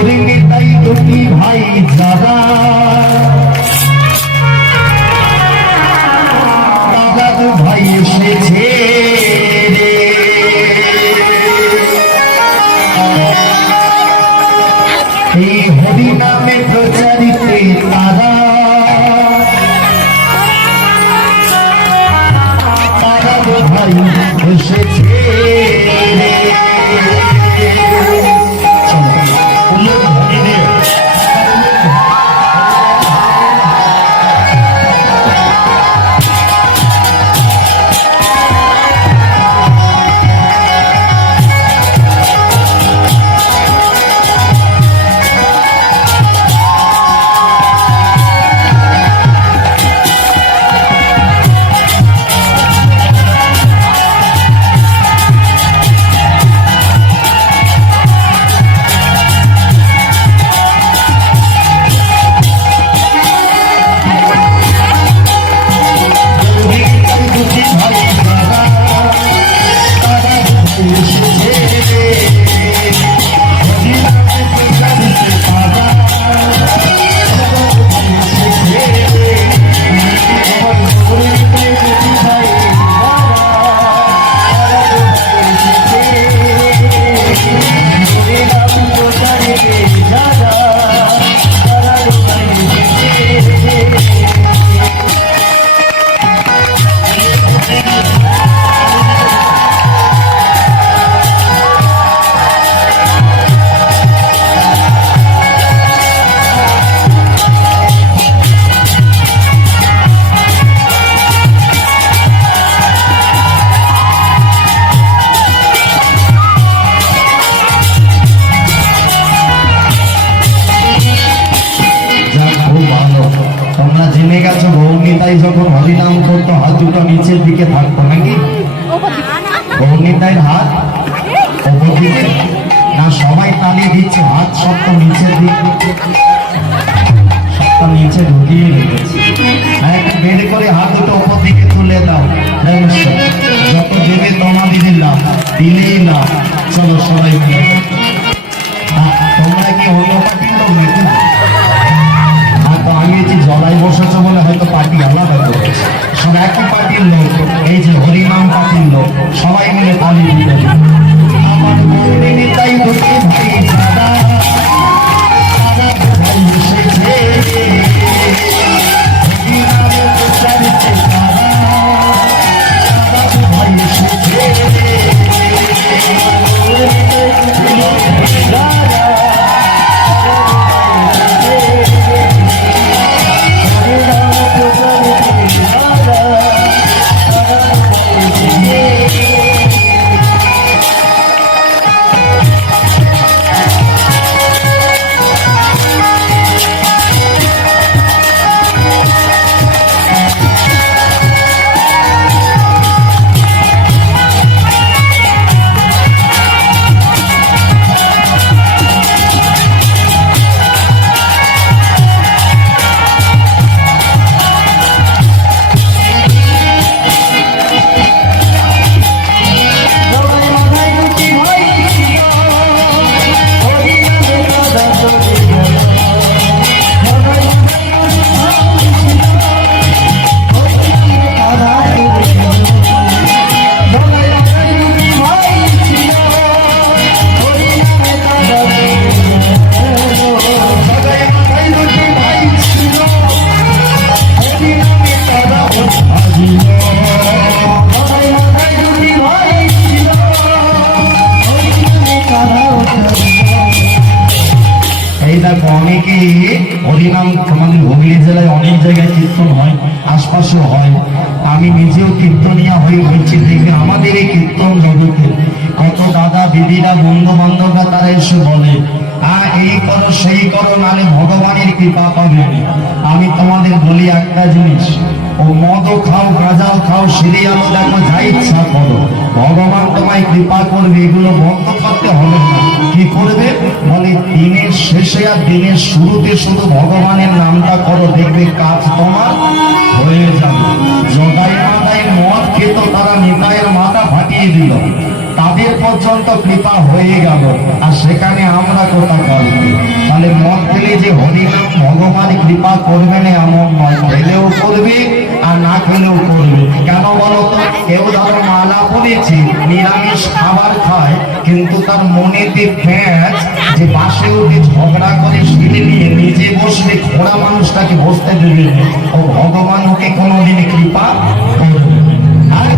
গৌরিনী তাই দুটি ভাই যারা দাদা ভাই এসেছে এই হরি নামে প্রচারিতে তারা ভাই এসেছে গৌরনিতাই যখন হরিনাম করতো হাত দুটো নিচের দিকে থাকতো নাকি? গৌরনিতাইয়ের হাত উপর দিকে না? সবাই তালি দিচ্ছে, হাত সব তো নিচের দিকে, সবটা নিচে ঢুকিয়ে রেখেছে। একটা বের করে হাত দুটো উপর দিকে তুলে দাও। যত দেবে তোমাদের দিলাম, দিলেই না। চলো সবাই তোমরা কি অন্য পার্টির লোক নাকি? আমি যে জলাই বসেছ বলে হয়তো পার্টি আলাদা করেছে, সব একই পার্টির লোক। এই যে হরিনাম পার্টির লোক, সবাই মিলে তালি দিতে। আমার গৌরিনী তাই দুটি ভাই দাদা ভাই এসেছে ভাই এসেছে হরিনাম আমাদের হুগলি জেলায় অনেক জায়গায় কীর্তন হয়, আশপাশেও হয়। আমি নিজেও কীর্তনিয়া হয়ে বলছি, দেখবে আমাদের এই কীর্তন জগতে কত দাদা দিদিরা বন্ধু বান্ধবরা তারা এসে বলে এই করো সেই করো, নালে ভগবানের কৃপা পাবে। আমি তোমাদের বলি একটা জিনিস, ও মদও খাও, গাঁজাও খাও, সিরিয়ালও দেখো, যা ইচ্ছা করো, ভগবান তোমায় কৃপা করবে। এগুলো বন্ধ করতে হবে না। কি করবে বলে, দিনের শেষে আর দিনের শুরুতে শুধু ভগবানের নামটা করো, দেখবে কাজ তোমার হয়ে যাবে। জগাই মাদাই মদ খেত, তারা নিতাইয়ের মাথা ফাটিয়ে দিল, তাদের পর্যন্ত কৃপা হয়ে গেল। আর সেখানে আমরা কোথা করবো? তাহলে মদ খেলে যে হরিনাম ভগবান কৃপা করবে না এমন নয়, খেলেও করবে আর না খেলেও করবে। কেন বলো তো? কেউ ধরো মালা পড়েছে, নিরামিষ খাবার খায়, কিন্তু তার মনেতে প্যাঁচ যে বাসে উঠে ঝগড়া করে সিঁড়ি নিয়ে নিজে বসলে ঘোড়া মানুষটাকে বসতে দেবে না, ও ভগবান ওকে কোনোদিন কৃপা করবে না। আর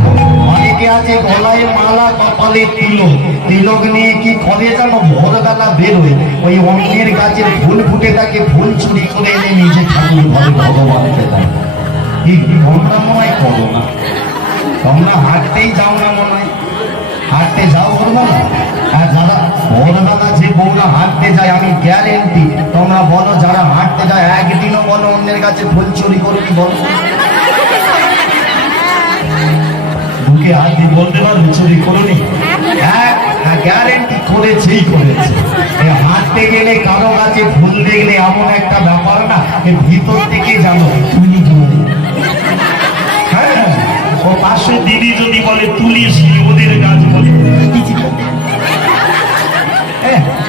অনেকে আছে গলায় মালা, কপালে তিলক, তিলক নিয়ে কি করে জানো? ভোরবেলা বেরোয়, ওই অন্যের গাছের ফুল ফুটে থাকে, ফুল চুরি করে এনে নিজে ঠাকুর ঘরে ভগবানকে দেয়। কি তোমরা মনে হয় করো না? তোমরা হাঁটতেই যাও না মনে হয়? হাঁটতে যাও করবো না? আর যারা ভোরবেলা যে বউরা হাঁটতে যায়, আমি গ্যারেন্টি, তোমরা বলো যারা হাঁটতে যায় একদিনও বলো অন্যের কাছে ফুল চুরি করবি? বলো, বুকে হাত দিয়ে বলতে পারবে চুরি করুনি? গ্যারেন্টি করেছেই করেছে। হাঁটতে গেলে কারো কাছে ফুল দেখলে এমন একটা ব্যাপার না, ভিতর থেকে জানো তুলি জমে। হ্যাঁ, ও পাশে দিদি যদি বলে তুলিস, ওদের গাছ বলে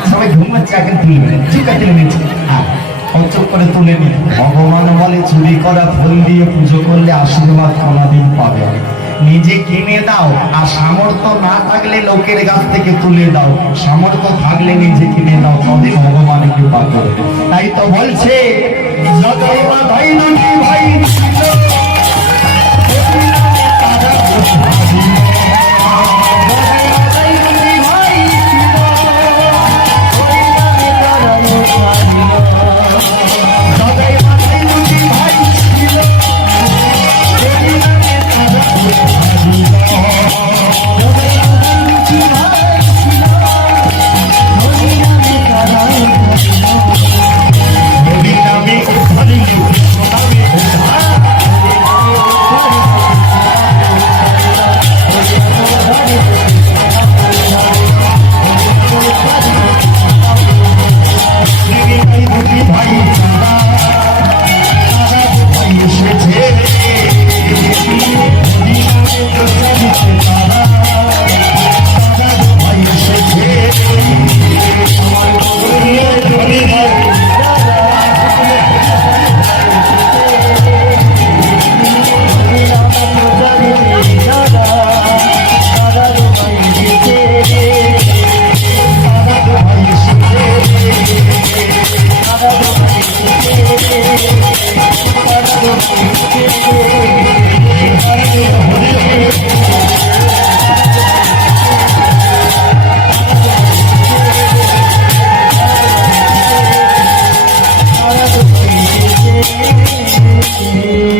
সবাই ঘুমাচ্ছে, এখন তুলবে, ঠিক আছে নিচ্ছে, চুপ করে তুলে নি। ভগবান বলে চুরি করা ফুল দিয়ে পুজো করলে আশীর্বাদ কোনদিন পাবে। নিজে কিনে দাও, আর সামর্থ্য না থাকলে লোকের কাছ থেকে তুলে দাও, সামর্থ্য থাকলে নিজে কিনে দাও, তবে ভগবান কৃপা করবে। তাই তো বলছে জগৎ ভাই দুটি ভাই Thank you.